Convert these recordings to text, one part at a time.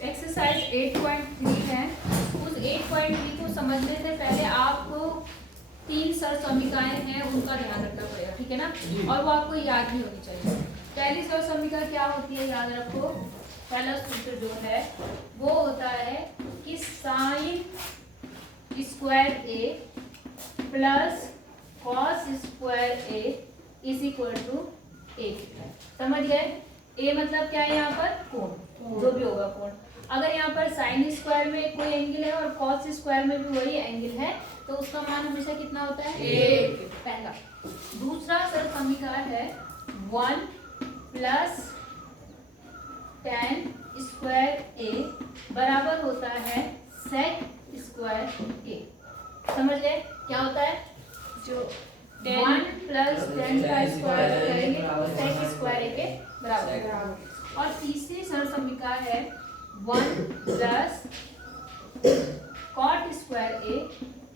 Exercise 8.3 है। उस 8.3 को समझने से पहले आपको 3 सर समीकरण हैं उनका ध्यान रखना पड़ेगा, ठीक है ना। और वो आपको याद भी होनी चाहिए। पहली सर समीकरण क्या होती है, याद रखो। पहला सूत्र जो है वो होता है कि sine square A plus cos square A is equal to A. समझ गए। ए मतलब क्या है, यहाँ पर कोण, जो भी होगा कोण। अगर यहाँ पर साइन स्क्वायर में कोई एंगल है और कॉस स्क्वायर में भी वही एंगल है तो उसका मान हमेशा कितना होता है, ए। पहला। दूसरा सर समीकरण है 1 प्लस tan स्क्वायर ए बराबर होता है sec स्क्वायर ए। समझ गए क्या होता है, जो 1 प्लस tan का स्क्वायर करेंगे तो sec स्क्वायर ए के बराबर। और तीसरी सर समीकरण है 1 plus cot square A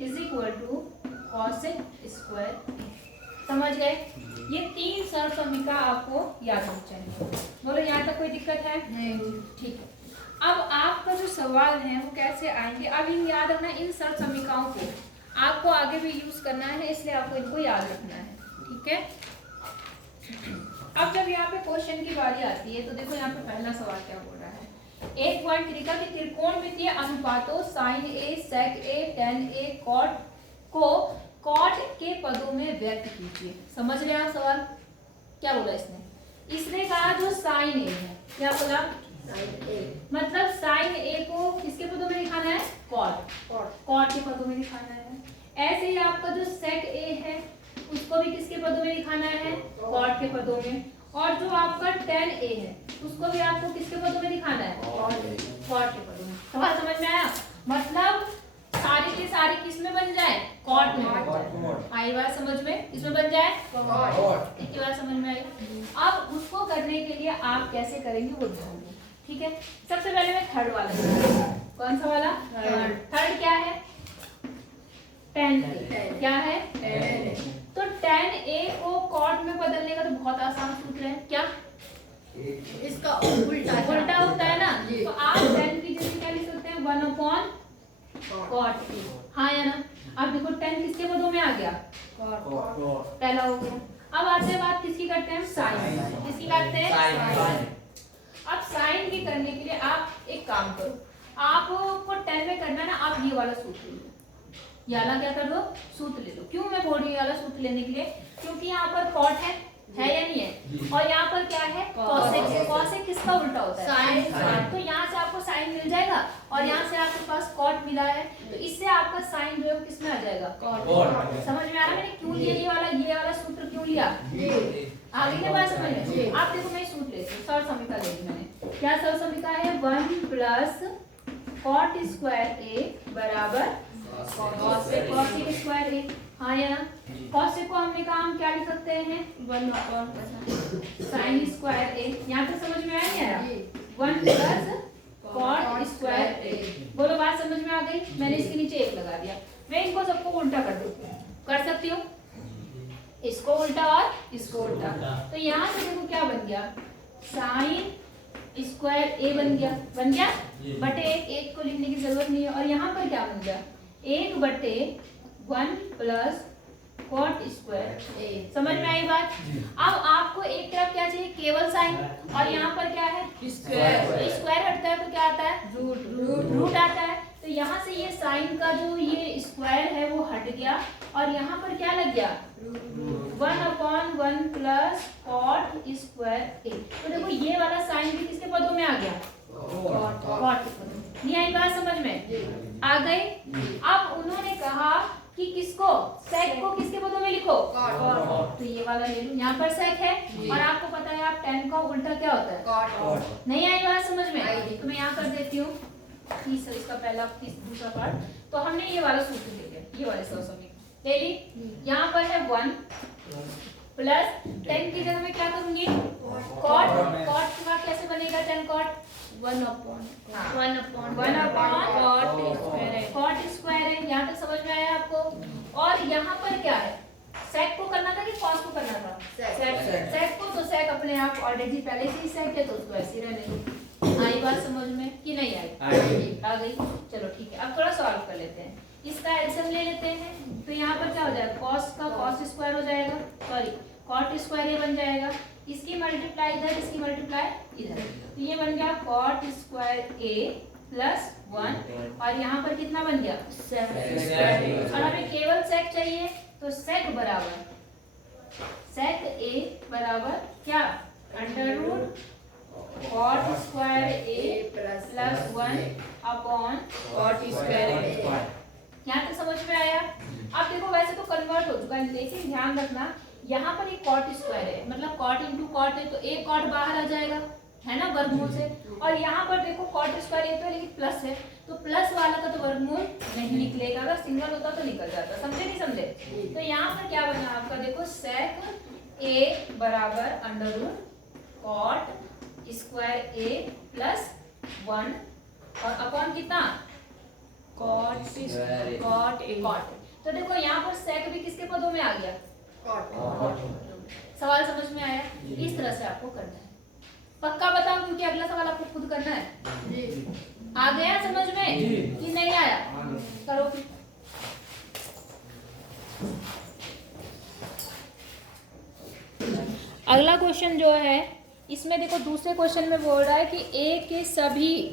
is equal to cosec square A. समझ गए। ये 3 सर समीकरण आपको याद होनी चाहिए। बोलो यहाँ तक कोई दिक्कत है? नहीं। ठीक है। अब आपका जो सवाल है वो कैसे आएंगे, अब इन याद रखना, इन सर समीकरणों को आपको आगे भी यूज करना है, इसलिए आपको इनको याद रखना है, ठीक है। अब जब यहाँ पे क्वेश्चन की बारी आती है तो देखो यहाँ पे पहला सवाल क्या बोल रहा है। 1.3 का कि त्रिकोणमितीय अनुपातों साइन ए, सेक ए, टेन ए, कॉट को कॉट के पदों में व्यक्त कीजिए। समझ रहे हैं आप सवाल क्या बोला इसने? इसने कहा जो साइन ए है, क्या बोला, साइन ए, मतलब साइन ए को किसके पदों में दिखाना है, कॉट, कॉट के पदों में दिखाना है। ऐसे ही आपका जो सेक ए है उसको भी किसके पदों में दिखाना है, कॉट के पदों में। और जो आपका टेन ए है उसको भी आपको किसके पदों में दिखाना है, कॉट के पदों में। सवाल समझ में आया? मतलब सारे के सारे किस में बन जाए, कॉट में बन जाए। आई बात समझ में, इसमें बन जाए कॉट। इतनी बात समझ में आई। अब उसको करने के लिए आप कैसे करेंगे वो बताऊंगी, ठीक है। सबसे पहले मैं थर्ड वाला, कौन सा वाला, थर्ड क्या है, टेन ए। क्या है, तो टेन ए को कॉट में बदलने का तो बहुत आसान सूत्र है, क्या, इसका उल्टा होता है ना। तो आप टेन की जगह क्या लिख सकते हैं, 1/cot। हाँ या ना। अब देखो 10 किसके पदों में आ गया, कॉट, पहला हो गया। अब आते बात किसकी करते हैं, साइन। किसकी करते हैं, साइन। अब साइन की करने के लिए आप एक काम करो, आपको 10 में करना ना, आप ये वाला सूत्र ले लो, ये वाला क्या कर दो, सूत्र ले लो। क्यों मैं बोल रही हूँ ये वाला सूत्र लेने के लिए, क्योंकि यहाँ पर कॉट है या नहीं है, और यहाँ पर क्या है, कॉसेक है। कॉसेक किसका उल्टा होता है, साइन। तो यहाँ से आपको साइन मिल जाएगा और यहाँ से आपके पास कॉट मिला है, तो इससे आपका साइन जो है वो किसमें आ जाएगा, कॉट। समझ में आ रहा है मैंने क्यों लिया ये वाला सूत्र क्यों लिया, आगे के बात समझ में। आप देखो मैं सूत्र लेती हूँ, सर समीकरण लेती मैंने, क्या सर समीकरण है, 1 प्लस कॉट स्क्वायर ए बराबर कॉसेक स्क्वायर ए। हाँ या ना। कॉसेक को हमने कहा हम क्या लिख सकते हैं, 1/sin स्क्वायर ए। यहाँ पे समझ में आया नहीं आया, 1 प्लस कॉट स्क्वायर ए। बोलो बात समझ में आ गई? मैंने इसके नीचे 1 लगा दिया। मैं इनको सबको उल्टा कर दूँ, कर सकती हूँ, इसको उल्टा और इसको उल्टा। तो यहाँ से देखो क्या बन गया, साइन स्क्वायर ए बन गया, बटे 1 को लिखने की जरूरत नहीं है। और यहाँ पर क्या बन गया, 1/1 प्लस कॉट स्क्वायर ए। समझ में आई बात? अब आपको एक तरफ क्या चाहिए, केवल साइन, और यहाँ पर क्या है, स्क्वायर। स्क्वायर हटता है तो क्या आता है, रूट आता है। तो यहाँ से ये साइन का जो ये स्क्वायर है वो हट गया और यहाँ पर क्या लग गया, 1/1 प्लस कॉट स्क्वायर ए। तो देखो ये वाला साइन भी किसके पदों में आ गया, कॉट के पदों में। नहीं आई बात समझ में, आ गई। अब उन्होंने कहा कि किसको, सेक को किसके पदों में लिखो, कॉट। तो ये वाला ले लो, यहाँ पर सेक है और आपको पता है आप 10 का उल्टा क्या होता है, कॉट। नहीं आई बात समझ में? तो मैं यहाँ कर देती हूँ तीसरा, इसका पहला दूसरा पार्ट। तो हमने ये वाला सूत्र ले लिया, ये वाले समीकरण ले ली। यहाँ पर है 1 प्लस 10 की जगह मैं क्या करूंगी, कॉट। कॉट के बाद कैसे बनेगा 10 कॉट, 1/1 कॉट स्क्वायर है। यहाँ तक समझ में आया आपको? और यहाँ पर क्या है, सेक को करना था कि कॉस को करना था, सेक को। तो सेक अपने आप ऑलरेडी पहले से ही सेक है तो उसको ऐसे रहने दो। आई बात समझ में कि नहीं आ गई। चलो ठीक है, अब थोड़ा सॉल्व कर लेते हैं। इसका एलसीएम ले लेते हैं, तो यहाँ पर क्या हो जाएगा, कॉस का कॉस स्क्वायर हो जाएगा, सॉरी कॉट स्क्वायर ये बन जाएगा, इसकी मल्टीप्लाई इधर, इसकी मल्टीप्लाई इधर, तो ये बन गया कॉट स्क्वायर ए प्लस 1, और यहाँ पर कितना बन गया, सेक स्क्वायर। और हमें केवल सेक चाहिए, तो सेक बराबर सेक ए बराबर क्या, under root cot square A plus 1 upon cot square ए। यहाँ तक समझ में आया। अब देखो वैसे तो कन्वर्ट हो चुका है, लेकिन ध्यान रखना यहाँ पर एक कॉट स्क्वायर है, मतलब कॉट इंटू कॉट है, तो एक कॉट बाहर आ जाएगा, है ना, वर्गमूल से। और यहाँ पर देखो कॉट स्क्वायर ए तो है, लेकिन प्लस है, तो प्लस वाला का तो वर्गमूल नहीं निकलेगा, अगर सिंगल होता तो निकल जाता। समझे नहीं समझे? तो यहाँ पर क्या बना आपका, देखो सेक ए बराबर under root cot square A plus 1 और अपॉन कितना, कॉट ए कॉट। तो देखो यहाँ पर सेक भी किसके पदों में आ गया, कॉट। सवाल समझ में आया? इस तरह से आपको करना है, पक्का बताओ, क्योंकि अगला सवाल आपको खुद करना है। आ गया समझ में कि नहीं आया? करो फिर। अगला क्वेश्चन जो है, इसमें देखो दूसरे क्वेश्चन में बोल रहा है कि ए के सभी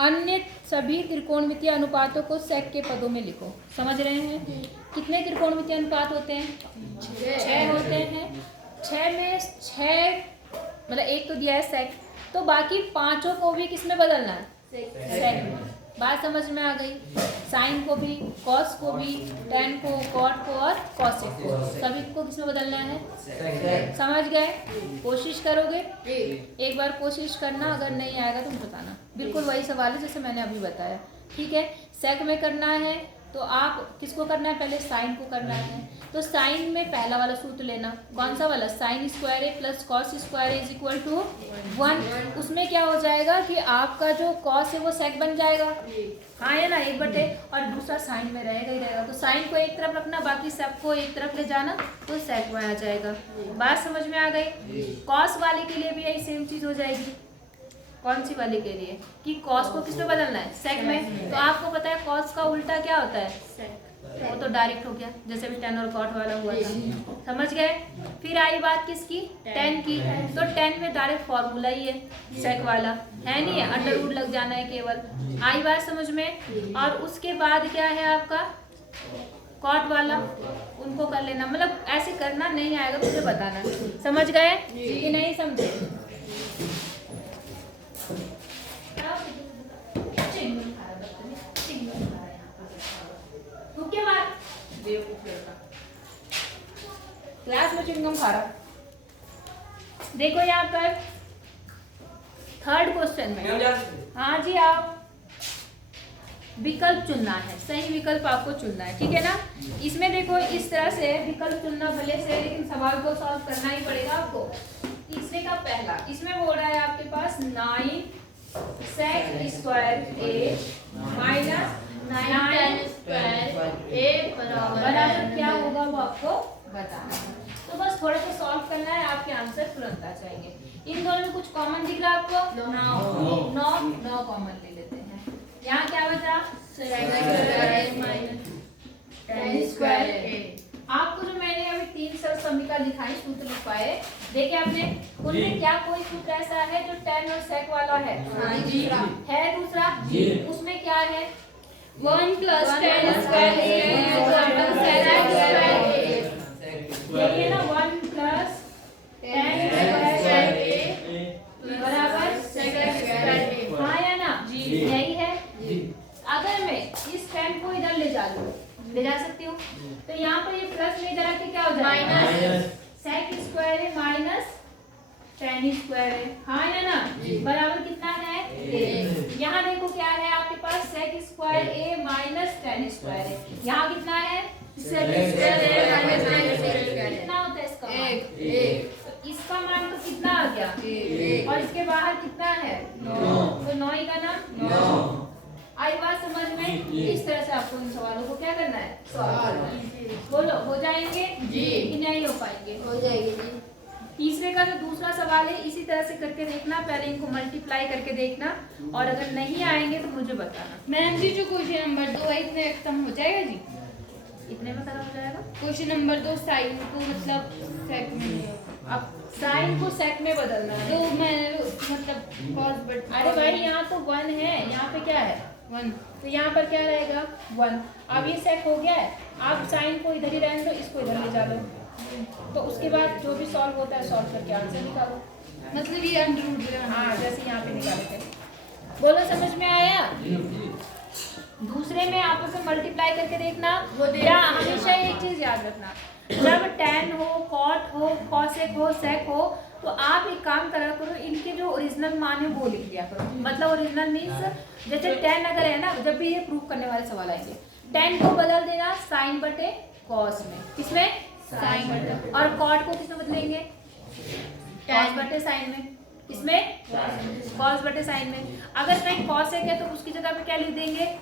अन्य सभी त्रिकोणमितीय अनुपातों को सेक के पदों में लिखो। समझ रहे हैं? कितने त्रिकोणमितीय अनुपात होते हैं? 6 होते हैं। 6 में 6 मतलब एक तो दिया है सेक, तो बाकी 5 को भी किसमें बदलना है, सेक में। बात समझ में आ गई? साइन को भी, कॉस को भी, टेन को, कॉट को और कॉसेक को, सभी को किसमें बदलना है, समझ गए? कोशिश करोगे? एक बार कोशिश करना, अगर नहीं आएगा तो बताना। बिल्कुल वही सवाल है जैसे मैंने अभी बताया, ठीक है? सेक में करना है तो आप किसको करना है, पहले साइन को करना है। तो साइन में पहला वाला सूत्र लेना, कौन सा वाला, sine square A plus cos square A is equal to 1। उसमें क्या हो जाएगा कि आपका जो कॉस है वो सेक बन जाएगा, हाँ है ना, 1/, और दूसरा साइन में रहेगा ही रहेगा। तो साइन को एक तरफ रखना, बाकी सब को एक तरफ ले जाना, तो सेक में आ जाएगा। बात समझ में आ गई? कॉस वाले के लिए भी यही सेम चीज हो जाएगी। कौन सी वाले के लिए, कि कॉस को किस में बदलना है, सेक में। तो आपको पता है कॉस का उल्टा क्या होता है, सेक। वो तो डायरेक्ट हो गया, जैसे भी टेन और कॉट वाला हुआ था। समझ गए? फिर आई बात किसकी, टेन की। तो टेन में डायरेक्ट फॉर्मूला ही है सेक वाला, है नहीं है, अंडर रूट लग जाना है केवल। आई बात समझ में? और उसके बाद क्या है आपका कॉट वाला, उनको कर लेना। मतलब ऐसे करना, नहीं आएगा मुझे बताना। समझ गए कि नहीं समझे? क्लास में चिंगम खा रहा। देखो यहाँ पर थर्ड क्वेश्चन में, हाँ जी आओ, विकल्प चुनना है, सही विकल्प आपको चुनना है, ठीक है ना? इसमें देखो इस तरह से विकल्प चुनना भले से, लेकिन सवाल को सॉल्व करना ही पड़ेगा आपको। तीसरे का पहला, इसमें बोल रहा है आपके पास 9 सेक स्क्वायर ए माइनस 9 स्क्वायर ए बराबर क्या होगा वो आपको बताना है। तो बस थोड़ा सा सॉल्व करना है, आपके आंसर तुरंत आ जाएंगे। इन दोनों में कुछ कॉमन दिख रहा है आपको? नो कॉमन ले लेते हैं। यहाँ क्या बचा, आपको जो मैंने अभी 3 सरल समीकरण लिखाई, सूत्र लिखवाए, देखिए आपने, उनमें क्या कोई सूत्र ऐसा है जो टेन और सेक वाला है? है दूसरा, उसमें क्या है, 1 + tan स्क्वायर देखिए ना, 1 + tan स्क्वायर बराबर सेक स्क्वायर, हाँ या ना, यही है। अगर मैं इस tan को इधर ले जा सकती हूँ, तो यहाँ पर ये प्लस में इधर आके क्या हो जाएगा, माइनस सेक स्क्वायर है माइनस tan स्क्वायर है, हाँ या ना, बराबर कितना है, a। यहाँ देखो क्या है आपके पास, sec square a minus tan square है। यहाँ कितना है, sec square a minus tan square, कितना होता है इसका मान, तो इसका मान तो कितना आ गया, और इसके बाहर कितना है, 9, तो 9 का नाम 9। आई बात समझ में? इस तरह से आपको इन सवालों को क्या करना है, सॉल्व करना है। बोलो हो जाएंगे जी कि नहीं हो पाएंगे? हो जाएंगे जी। तीसरे का जो दूसरा सवाल है इसी तरह से करके देखना, पहले इनको मल्टीप्लाई करके देखना और अगर नहीं आएंगे तो मुझे बताना। मैम जी जो क्वेश्चन नंबर 2 है इतने खत्म हो जाएगा जी? इतने में खत्म हो जाएगा। क्वेश्चन नंबर 2 साइन को मतलब सेक में, अब साइन को सेक में बदलना है। तो मैं मतलब कॉस बट, अरे भाई यहाँ तो 1 है, यहाँ पे क्या है 1, तो यहाँ पर क्या रहेगा 1। अब ये सेक हो गया है, आप साइन को इधर ही रहने दो, इसको इधर ले जा लो, तो उसके बाद जो भी सॉल्व होता है सॉल्व करके आंसर निकालो। मतलब ये अंडर रूट है। हाँ जैसे यहाँ पे निकाले थे। बोलो समझ में आया? दूसरे में आपस में मल्टीप्लाई करके देखना। या हमेशा एक चीज याद रखना, जब tan हो, cot हो, cosec हो, sec हो, तो आप एक काम करा करो, इनके जो ओरिजिनल मान है वो लिख दिया करो। मतलब ओरिजिनल मीन्स जैसे tan अगर है ना, जब भी ये प्रूव करने वाले सवाल आएंगे, tan को बदल देना sin बटे cos में। किसमें? sin बटे। और cot को किसमें बदलेंगे? cos बटे sin में। किसमें? cos बटे sin में। अगर कहीं cosec है तो उसकी जगह पे क्या लिख देंगे?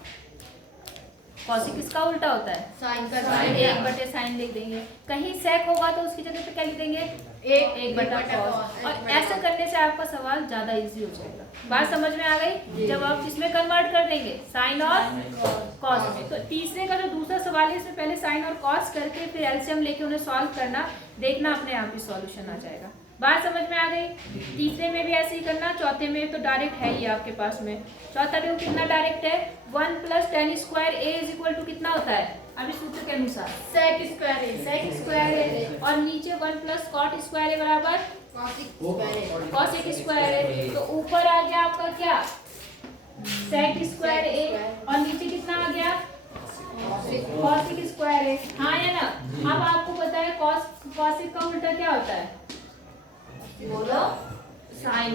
cosec किसका उल्टा होता है? साइन का। साइन 1 बटे साइन लिख देंगे। कहीं sec होगा तो उसकी जगह पे क्या लिख देंगे? 1 बटा cos। और ऐसा करने से आपका सवाल ज्यादा इजी हो जाएगा। बात समझ में आ गई? जब आप किसमें कन्वर्ट कर देंगे? साइन और cos में। तो तीसरे का जो दूसरा सवाल है इसमें पहले साइन और cos करके फिर एलसीएम लेके उन्हें सॉल्व करना, देखना अपने आप ही सॉल्यूशन आ जाएगा। बात समझ में आ गई? तीसरे में भी ऐसे ही करना, चौथे में तो डायरेक्ट है ही आपके पास में। चौथा भी कितना डायरेक्ट है? 1 + tan स्क्वायर a = कितना होता है अभी सूत्र के अनुसार? सेक स्क्वायर है। सेक स्क्वायर है। और नीचे 1 + cot स्क्वायर है बराबर cosec स्क्वायर है। तो ऊपर आ गया आपका क्या? सेक स्क्वायर a और नीचे कितना आ गया? cosec स्क्वायर है। हाँ या ना? अब आपको पता है cosec का उल्टा क्या होता है? बोलो साइन।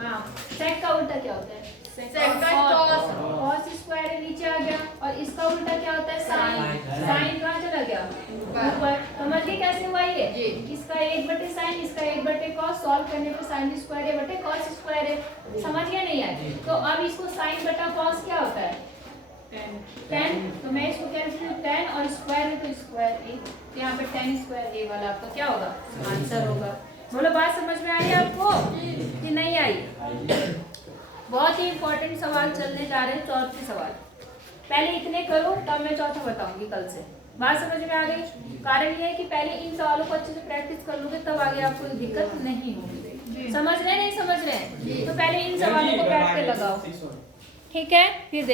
हाँ सेक का उल्टा क्या होता है? सेक का cos। cos स्क्वायर है नीचे आ गया और इसका उल्टा क्या होता है? साइन। साइन कहाँ चला गया? ऊपर। समझ गए कैसे हुआ ये? इसका 1 बटे साइन, इसका 1 बटे cos, सॉल्व करने पे साइन स्क्वायर है बटे cos स्क्वायर है। समझ गया नहीं है? तो अब इसको साइन बटा cos क्या होता है? 10। तो मैं इसको क्या लिखूं? 10 और स्क्वायर है तो स्क्वायर a, तो यहाँ पे 10 स्क्वायर a वाला आपका क्या होगा? आंसर होगा। बोलो बात समझ में आई आपको कि नहीं आई? बहुत ही इंपॉर्टेंट सवाल चलने जा रहे हैं, चौथे सवाल। पहले इतने करो तब मैं चौथा बताऊंगी कल से। बात समझ में आ गई? कारण ये है कि पहले इन सवालों को अच्छे से प्रैक्टिस कर लोगे तब आगे आपको दिक्कत नहीं होगी। समझ रहे हैं नहीं समझ रहे हैं? तो पहले इन सवालों को बैठ के लगाओ, ठीक है? फिर